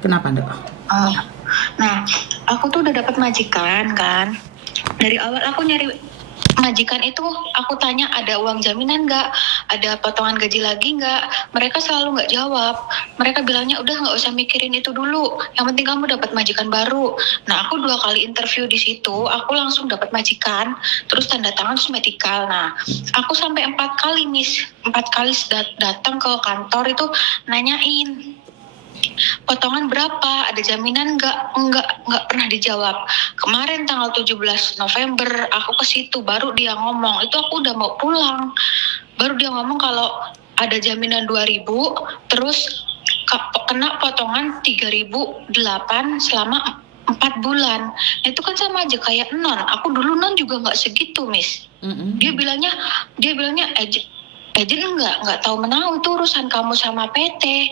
Kenapa, Dok? Oh, nah, aku tuh udah dapat majikan kan. Dari awal aku nyari majikan itu, aku tanya ada uang jaminan nggak, ada potongan gaji lagi nggak. Mereka selalu nggak jawab. Mereka bilangnya udah nggak usah mikirin itu dulu. Yang penting kamu dapat majikan baru. Nah, aku 2 kali interview di situ, aku langsung dapat majikan, terus tanda tangan terus medical. Nah, aku sampai 4 kali Miss, 4 kali datang ke kantor itu nanyain potongan berapa, ada jaminan nggak pernah dijawab. Kemarin tanggal 17 November aku ke situ, baru dia ngomong, itu aku udah mau pulang, baru dia ngomong kalau ada jaminan 2.000, terus kena potongan 3.008 selama 4 bulan. Itu kan sama aja kayak non. Aku dulu non juga nggak segitu, Miss. Dia bilangnya Ejin nggak tahu menau, itu urusan kamu sama PT.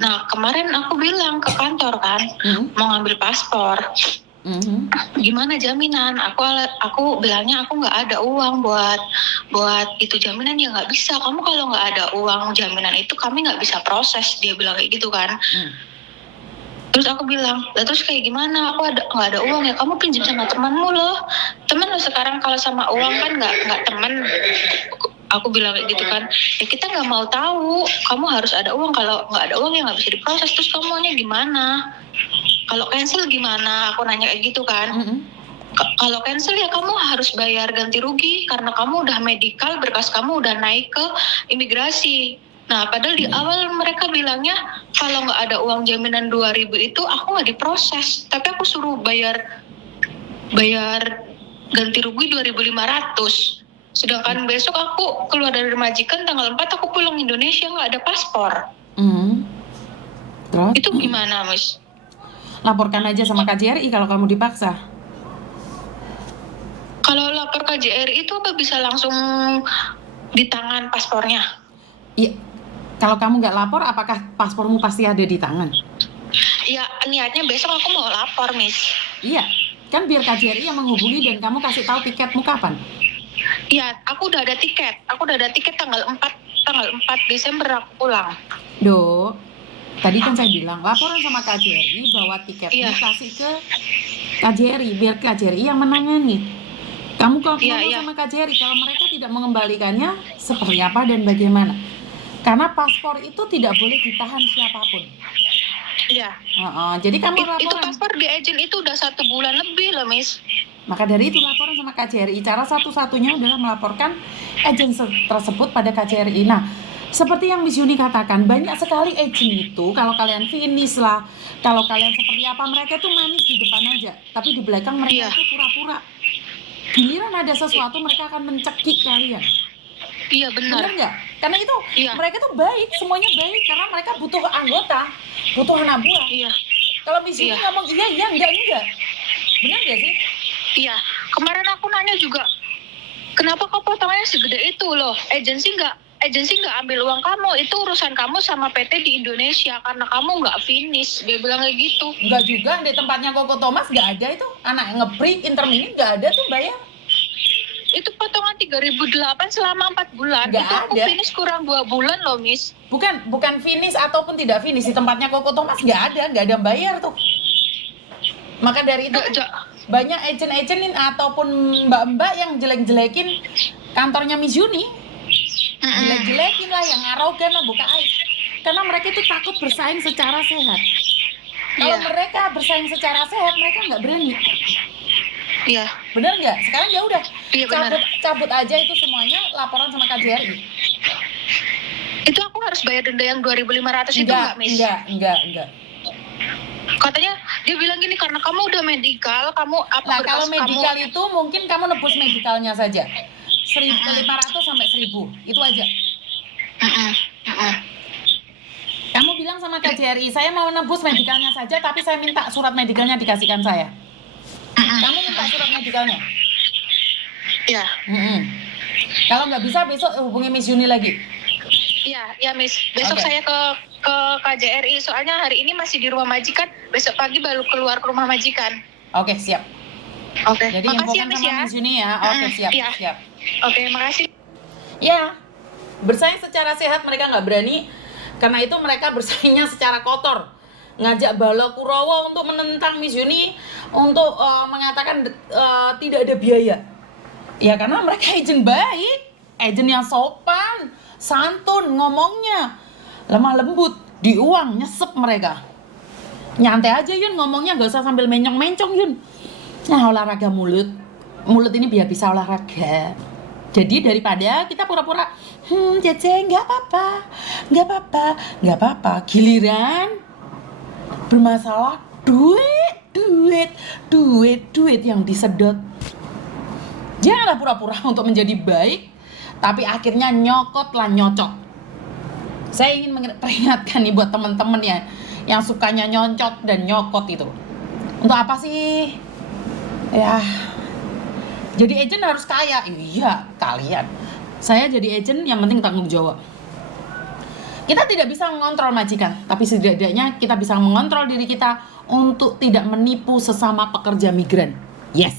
Nah, kemarin aku bilang ke kantor kan, mau ngambil paspor. Gimana jaminan? Aku bilangnya aku nggak ada uang buat itu jaminan, ya nggak bisa. Kamu kalau nggak ada uang jaminan itu kami nggak bisa proses. Dia bilang kayak gitu kan. Terus aku bilang, lah terus kayak gimana? Aku nggak ada uang ya. Kamu pinjam sama temanmu loh. Teman lo sekarang kalau sama uang kan nggak teman. Aku bilang kayak gitu kan. Ya kita nggak mau tahu. Kamu harus ada uang. Kalau nggak ada uang ya nggak bisa diproses. Terus kamu maunya gimana? Kalau cancel gimana? Aku nanya kayak gitu kan. Kalau cancel ya kamu harus bayar ganti rugi karena kamu udah medical, berkas kamu udah naik ke imigrasi. Nah, padahal di awal mereka bilangnya kalau nggak ada uang jaminan 2.000 itu aku nggak diproses. Tapi aku suruh bayar ganti rugi 2.500. Sedangkan besok aku keluar dari majikan tanggal 4 aku pulang Indonesia nggak ada paspor. Terus? Itu gimana, Miss? Laporkan aja sama KJRI kalau kamu dipaksa. Kalau lapor KJRI itu apa bisa langsung di tangan paspornya? Iya. Kalau kamu nggak lapor, apakah paspormu pasti ada di tangan? Ya, niatnya besok aku mau lapor, Miss. Iya. Kan biar KJRI yang menghubungi dan kamu kasih tahu tiketmu kapan. Iya, aku udah ada tiket. Aku udah ada tiket tanggal 4 Desember aku pulang. Dok, tadi kan saya bilang laporan sama KJRI bahwa tiketmu kasih ke KJRI biar KJRI yang menangani. Kamu kalau ngomong sama KJRI kalau mereka tidak mengembalikannya seperti apa dan bagaimana? Karena paspor itu tidak boleh ditahan siapapun. Iya. Jadi kamu laporan. Itu paspor di agent itu udah 1 bulan lebih loh, Miss. Maka dari itu laporan sama KJRI. Cara satu-satunya adalah melaporkan agent tersebut pada KJRI. Nah, seperti yang Miss Yuni katakan, banyak sekali agent itu kalau kalian finish lah, kalau kalian seperti apa, mereka tuh manis di depan aja, tapi di belakang mereka itu pura-pura. Giliran ada sesuatu mereka akan mencekik kalian. Iya, benar. Benar nggak? Karena itu mereka tuh baik, semuanya baik karena mereka butuh anggota, butuh anak buah. Iya. Kalau Miss Yuni ngomong iya, enggak. Benar nggak sih? Iya. Kemarin aku nanya juga, kenapa kok potongannya segede itu loh? Agensi nggak ambil uang kamu, itu urusan kamu sama PT di Indonesia karena kamu nggak finish. Dia bilang kayak gitu. Nggak juga, di tempatnya Koko Thomas nggak ada itu, anak nge-break intermediate nggak ada tuh bayar. Itu potongan 3.008 selama 4 bulan. Nggak itu aku ada. finish kurang 2 bulan loh, Miss. Bukan finish ataupun tidak finish, di tempatnya Koko Thomas nggak ada bayar tuh. Maka dari itu banyak agent-agent ataupun mbak-mbak yang jelek-jelekin kantornya Miss Yuni. Jelek-jelekin lah, yang arogan lah, buka aib. Karena mereka itu takut bersaing secara sehat. Kalau mereka bersaing secara sehat, mereka nggak berani. Iya. Bener nggak? Sekarang ya udah, cabut aja itu semuanya, laporan sama KJRI. Itu aku harus bayar denda yang 2.500 itu nggak, Miss? Enggak. Katanya dia bilang gini, karena kamu udah medical, kamu apa? Nah, kalau medical itu mungkin kamu nebus medicalnya saja. 1.500 sampai 1.000, itu aja. Kamu bilang sama KJRI, saya mau nebus medicalnya saja, tapi saya minta surat medicalnya dikasihkan saya. Kamu minta surat medicalnya? Iya. Kalau nggak bisa, besok hubungi Miss Yuni lagi. Iya, Miss. Besok saya ke KJRI, soalnya hari ini masih di rumah majikan, besok pagi baru keluar ke rumah majikan. Oke, siap. Oke, jadi infokan sama Miss Yuni ya. Oke, siap. Oke, makasih. Ya, bersaing secara sehat mereka nggak berani, karena itu mereka bersaingnya secara kotor. ngajak Bala Kurawa untuk menentang Miss Yuni, untuk mengatakan tidak ada biaya. Ya karena mereka agent baik, agent yang sopan, santun ngomongnya, lemah lembut, di uang nyesep mereka. Nyantai aja Yun ngomongnya, gak usah sambil mencong-mencong Yun. Nah olahraga mulut ini biar bisa olahraga. Jadi daripada kita pura-pura Cece nggak apa-apa, giliran bermasalah duit yang disedot. Janganlah pura-pura untuk menjadi baik, tapi akhirnya nyokot lah nyocot. Saya ingin peringatkan nih buat teman-teman ya yang sukanya nyocot dan nyokot itu. Untuk apa sih? Ya, jadi agent harus kaya. Iya, kalian. Saya jadi agent yang penting tanggung jawab. Kita tidak bisa mengontrol majikan, tapi setidaknya kita bisa mengontrol diri kita untuk tidak menipu sesama pekerja migran. Yes.